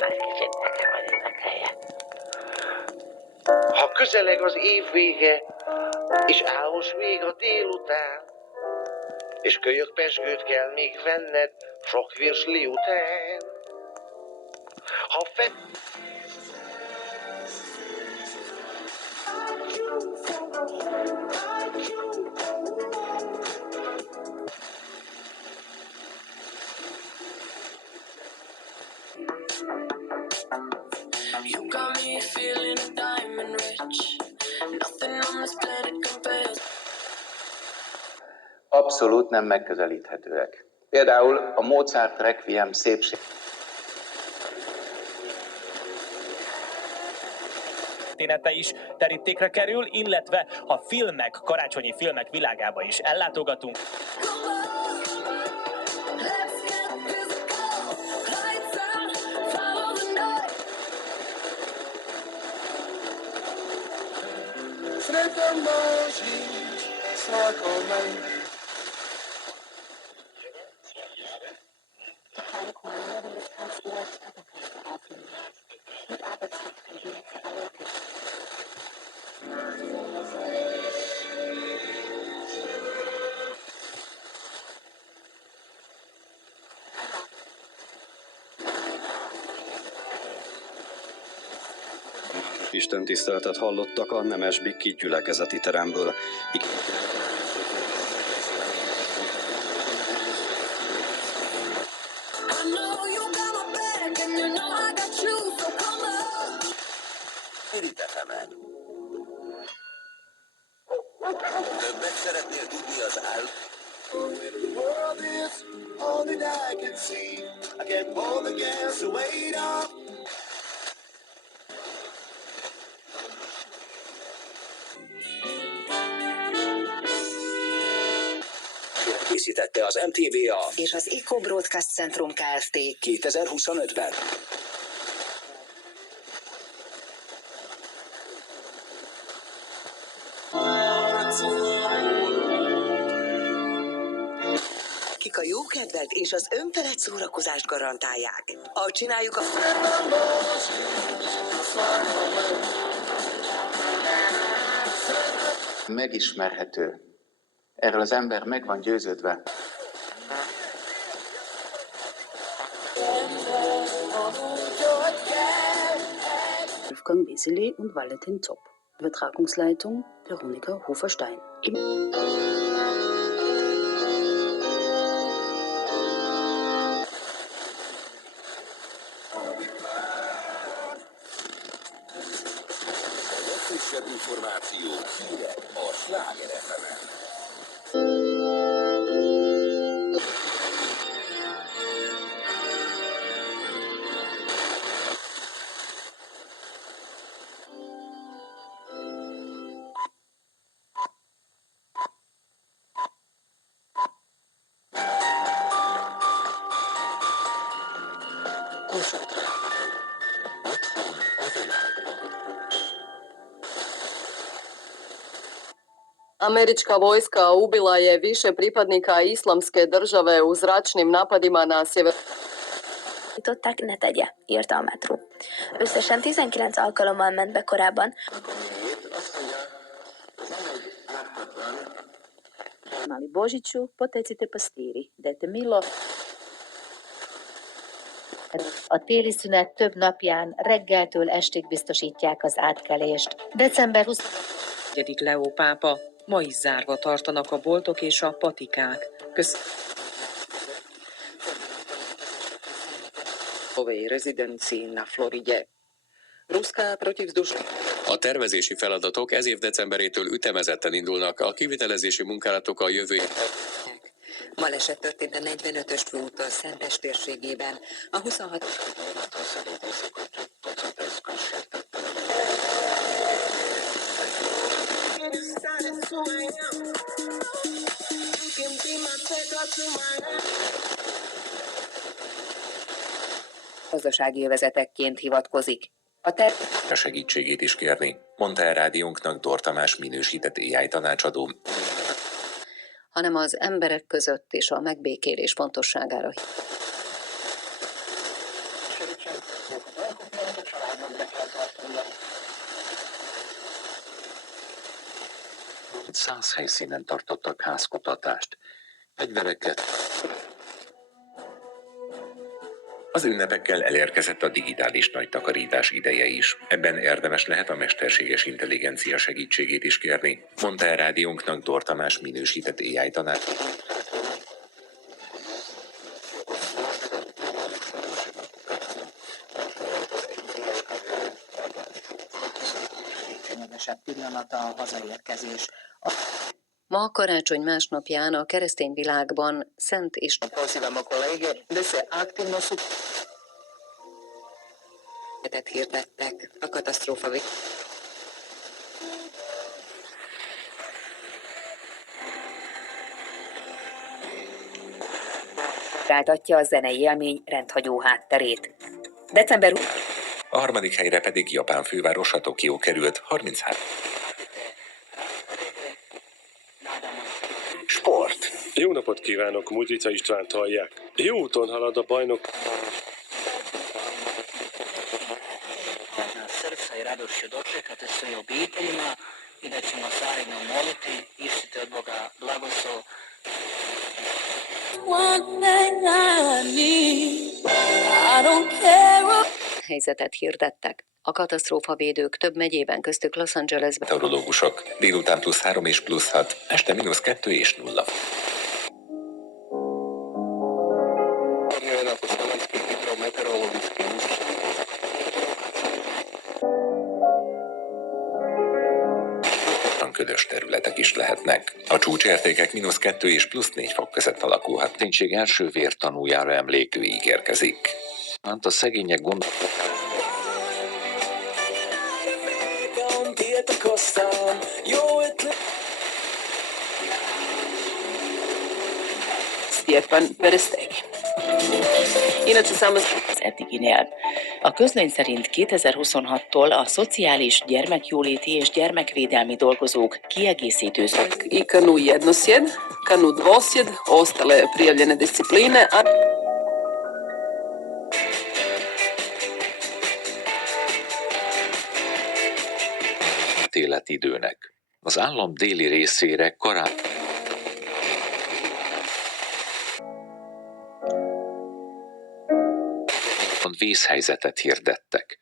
Már kicsit nekem az énekelje. Ha közeleg az év vége, és áhos még a délután, és kölyök pezsgőt kell még venned sok virsli után. Ha You got me feeling diamond rich. Nothing on this planet compares. Abszolút nem megközelíthetőek. Például a Mozart Requiem szépség. Története is terítékre kerül, illetve a karácsonyi filmek világába is ellátogatunk. Isten tiszteletet hallottak a Nemes Bikki gyülekezeti teremből. Spirit FM-en. Többet szeretnél tudni az készítette az MTVA és az Eco Broadcast Centrum Kft. 2025-ben. Kik a jókedvelt és az önfelett szórakozást garantálják. Ha csináljuk a... Megismerhető. Erről az ember meg van győződve. Wolfgang Wesely und Valentin Zopp. Übertragungsleitung Veronika Hofer-Stein. Legfrissebb információ, hírek a Sláger FM-en. Američka vojska ubila je više pripadnika islamske države u zračnim napadima na sjever. Ne tegye, írta a Metro. Összesen 19 alkalommal ment be korábban. Mali Božiću, potecite pastiri, dete Milo. A téli szünet több napján reggeltől estig biztosítják az átkelést. December 20. Leó pápa, ma is zárva tartanak a boltok és a patikák. Rezidencii na Floridě. Ruská protivzdušná. A tervezési feladatok ez év decemberétől ütemezetten indulnak, a kivitelezési munkálatok a jövő. Baleset történt a 45-ös főúton Szentes térségében. A 26. Gazdasági övezetekként hivatkozik. A segítségét is kérni, mondta el rádiónknak Dór Tamás minősített AI tanácsadó. hanem az emberek között és a megbékélés fontosságára. Itt 100 helyszínen tartottak házkutatást. Fegyvereket. Az ünnepekkel elérkezett a digitális nagy takarítás ideje is. Ebben érdemes lehet a mesterséges intelligencia segítségét is kérni, mondta el rádiónknak Dor Tamás minősített AI tanár. Pillanata a hazaérkezés. Ma a karácsony másnapján a keresztény világban Szent és hirdettek a katasztrófa Ráltatja a zenei élmény rendhagyó hátterét. December A harmadik helyre pedig Japán fővárosa Tokió került 33. Sport. Jó napot kívánok, Mudrica Istvánt hallják. Jó úton halad a bajnok. Srca i radošću dočekate sve obiteljima i da ćemo zajedno moliti, išćete od Boga blagoslov. helyzetet hirdettek. A katasztrófavédők több megyében, köztük Los Angelesben. Meteorológusok délután +3 és +6, este -2 és 0. Ködös területek is lehetnek. A csúcsértékek -2 és +4 fok között alakulhat. Ténység első vértanújára emlékőig érkezik. A szegények Az eddiginél. A közlöny szerint 2026-tól a szociális, gyermekjóléti és gyermekvédelmi dolgozók kiegészítő I kanu jednosjed, kanu dvosjed, ostale prijavljene discipline. életidőnek. Az állam déli részére korán vízhelyzetet hirdettek.